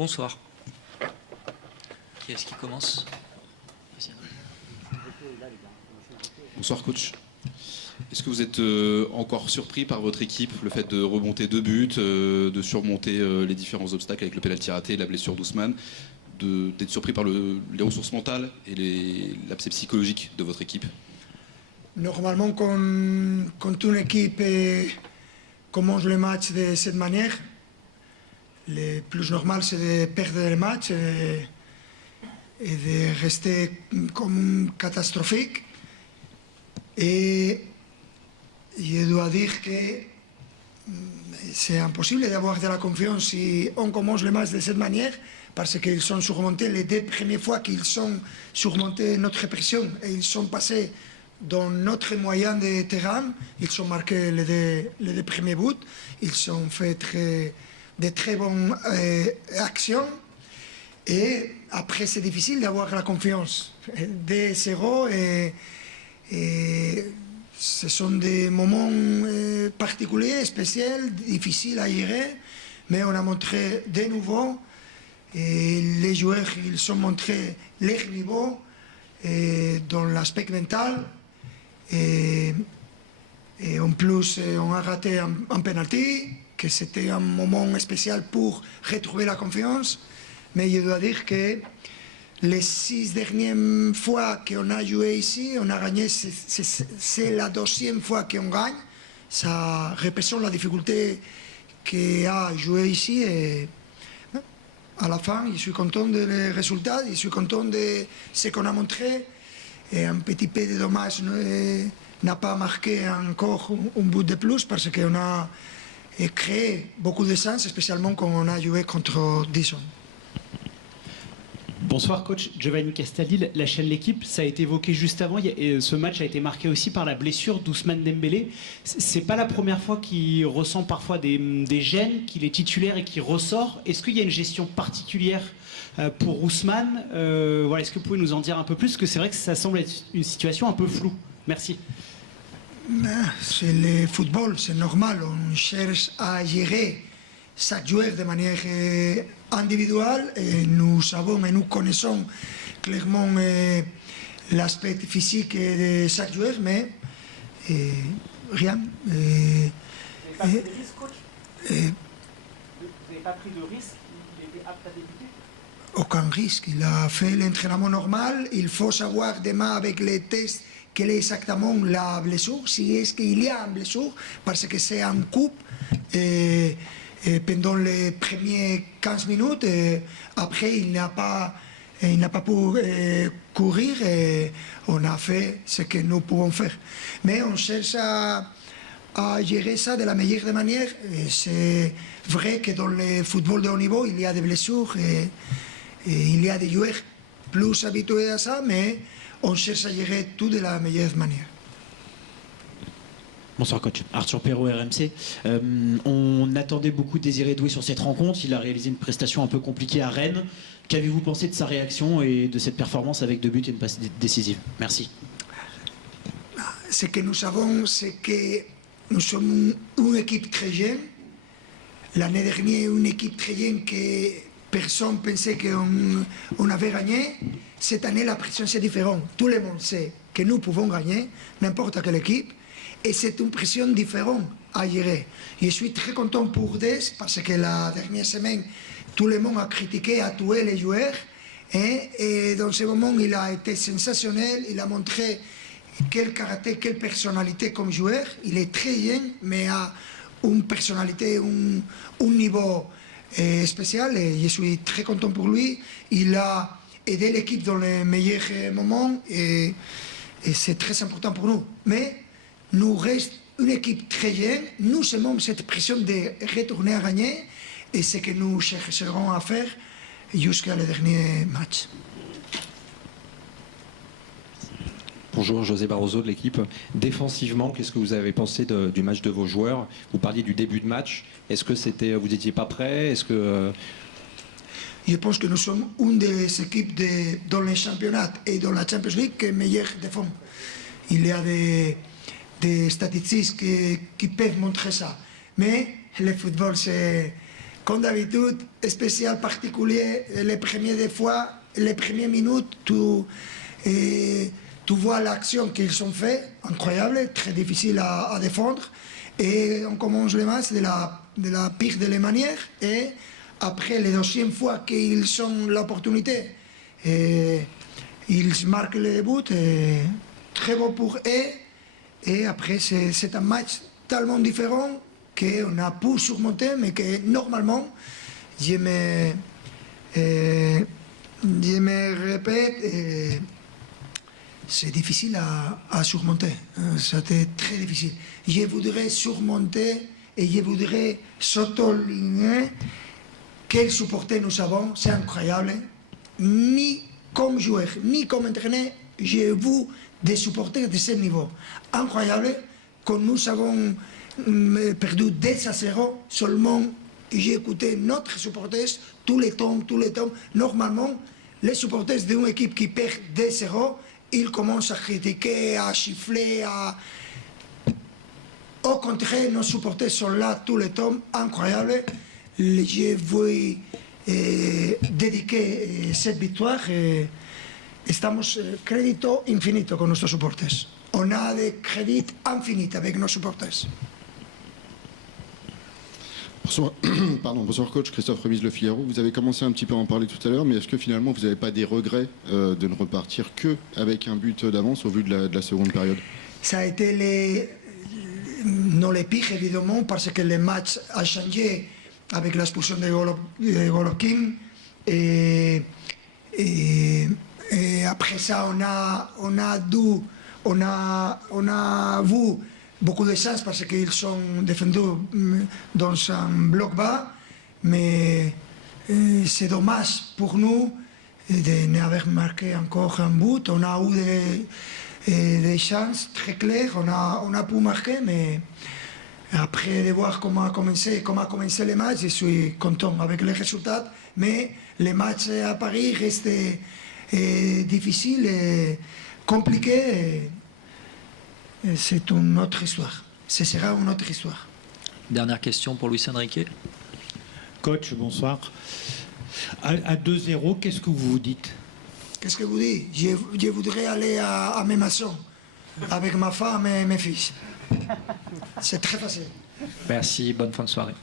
Bonsoir. Qui est-ce qui commence? Bonsoir coach. Est-ce que vous êtes encore surpris par votre équipe, le fait de remonter 2 buts, de surmonter les différents obstacles avec le pénalty raté et la blessure d'Ousmane, d'être surpris par les ressources mentales et l'aspect psychologique de votre équipe? Normalement, quand une équipe commence le match de cette manière, le plus normal c'est de perdre le match et de rester comme catastrophique. Et je dois dire que c'est impossible d'avoir de la confiance si on commence le match de cette manière, parce qu'ils ont surmonté les 2 premières fois qu'ils ont surmonté notre pression et ils sont passés dans notre moyen de terrain. Ils ont marqué les 2 premiers buts, ils ont fait de très bonnes actions. Et après, c'est difficile d'avoir la confiance. Des 0 et ce sont des moments particuliers, spéciaux, difficiles à gérer, mais on a montré de nouveau, et les joueurs ils ont montré leur niveau dans l'aspect mental, et en plus on a raté un penalty, que c'était un moment spécial pour retrouver la confiance, mais je dois dire que les 6 dernières fois qu'on a joué ici, on a gagné, c'est la 2e fois qu'on gagne. Ça représente la difficulté qu'il y a à jouer ici. Et à la fin, je suis content des résultats, je suis content de ce qu'on a montré. Et un petit peu de dommage n'a pas marqué encore un but de plus parce qu'on a créé beaucoup de sens, spécialement quand on a joué contre Dijon. Bonsoir coach, Giovanni Castaldi, la chaîne L'équipe, ça a été évoqué juste avant, ce match a été marqué aussi par la blessure d'Ousmane Dembélé. C'est pas la première fois qu'il ressent parfois des gênes, qu'il est titulaire et qu'il ressort. Est-ce qu'il y a une gestion particulière pour Ousmane? Voilà, est-ce que vous pouvez nous en dire un peu plus? Parce que c'est vrai que ça semble être une situation un peu floue. Merci. C'est le football, c'est normal, on cherche à gérer chaque joueur de manière individuelle et nous savons et nous connaissons clairement l'aspect physique de chaque joueur, mais rien. Vous n'avez pas pris de risque, coach? Vous n'avez pas pris de risque? Il était apte à débuter? Aucun risque, il a fait l'entraînement normal. Il faut savoir demain avec les tests quelle est exactement la blessure, si est-ce qu'il y a une blessure, parce que c'est un coup. Et pendant les premières 15 minutes, après il n'a pas pu courir et on a fait ce que nous pouvons faire. Mais on cherche à gérer ça de la meilleure des manières. C'est vrai que dans le football de haut niveau, il y a des blessures et il y a des joueurs plus habitués à ça, mais on cherche à gérer tout de la meilleure manière. Bonsoir coach, Arthur Perrault, RMC. On attendait beaucoup Désiré Doué sur cette rencontre, il a réalisé une prestation un peu compliquée à Rennes. Qu'avez-vous pensé de sa réaction et de cette performance avec 2 buts et une passe décisive? Merci. Ce que nous savons, c'est que nous sommes une équipe très jeune. L'année dernière, une équipe très jeune que personne ne pensait qu'on avait gagné. Cette année, la pression c'est différent. Tout le monde sait que nous pouvons gagner n'importe quelle équipe. Et c'est une pression différente à gérer. Je suis très content pour Dès parce que la dernière semaine, tout le monde a critiqué, a tué les joueurs. Et dans ce moment, il a été sensationnel. Il a montré quel caractère, quelle personnalité comme joueur. Il est très jeune, mais a une personnalité, un niveau spécial. Et je suis très content pour lui. Il a aidé l'équipe dans les meilleurs moments. Et c'est très important pour nous. Mais nous reste une équipe très jeune, nous avons cette pression de retourner à gagner et c'est ce que nous chercherons à faire jusqu'à le dernier match. Bonjour, José Barroso de l'équipe. Défensivement, qu'est-ce que vous avez pensé du match de vos joueurs? Vous parliez du début de match. Est-ce que vous n'étiez pas prêt? Est-ce que Je pense que nous sommes une des équipes dans le championnat et dans la Champions League qui est meilleure défense. Il y a des statistiques qui peuvent montrer ça. Mais le football, c'est comme d'habitude, spécial, particulier, les premières des fois, les premières minutes, tu vois l'action qu'ils ont fait, incroyable, très difficile à défendre. Et on commence le match de la pire des manières. Et après, la deuxième fois qu'ils ont l'opportunité, ils marquent le but. Très beau pour eux. Et après, c'est un match tellement différent qu'on a pu surmonter, mais que normalement, je me répète, c'est difficile à surmonter. C'était très difficile. Je voudrais surmonter et je voudrais souligner quels supporters nous avons. C'est incroyable. Ni comme joueur, ni comme entraîneur, j'ai vu des supporters de ce niveau. Incroyable. Quand nous avons perdu 2-0, seulement j'ai écouté notre supporters tous les temps. Normalement, les supporters d'une équipe qui perd 2-0, ils commencent à critiquer, à chiffler, Au contraire, nos supporters sont là tous les temps, incroyable. Je veux dediquer cette victoire. Estamos crédito infinito con nuestros supporters. On a de crédit infinito avec nos supporters. Bonsoir, bonsoir coach, Christophe Remise Le Figaro. Vous avez commencé un petit peu à en parler tout à l'heure, mais est-ce que finalement vous n'avez pas des regrets de ne repartir qu'avec un but d'avance au vu de la seconde période? Ça a été non les pires évidemment, parce que le match a changé avec l'expulsion de Golovkin. Et après ça, on a vu beaucoup de chances parce qu'ils sont défendus dans un bloc bas, mais c'est dommage pour nous de n'avoir marqué encore un but. On a eu des chances très claires, on a pu marquer, mais après de voir comment a commencé le match, je suis content avec les résultats, mais le match à Paris reste difficile et compliqué. C'est une autre histoire. Ce sera une autre histoire. Dernière question pour Luis Enrique. Coach, bonsoir. À 2-0, qu'est-ce que vous vous dites? Qu'est-ce que vous dites? Je voudrais aller à mes maisons avec ma femme et mes fils. C'est très facile. Merci, bonne fin de soirée.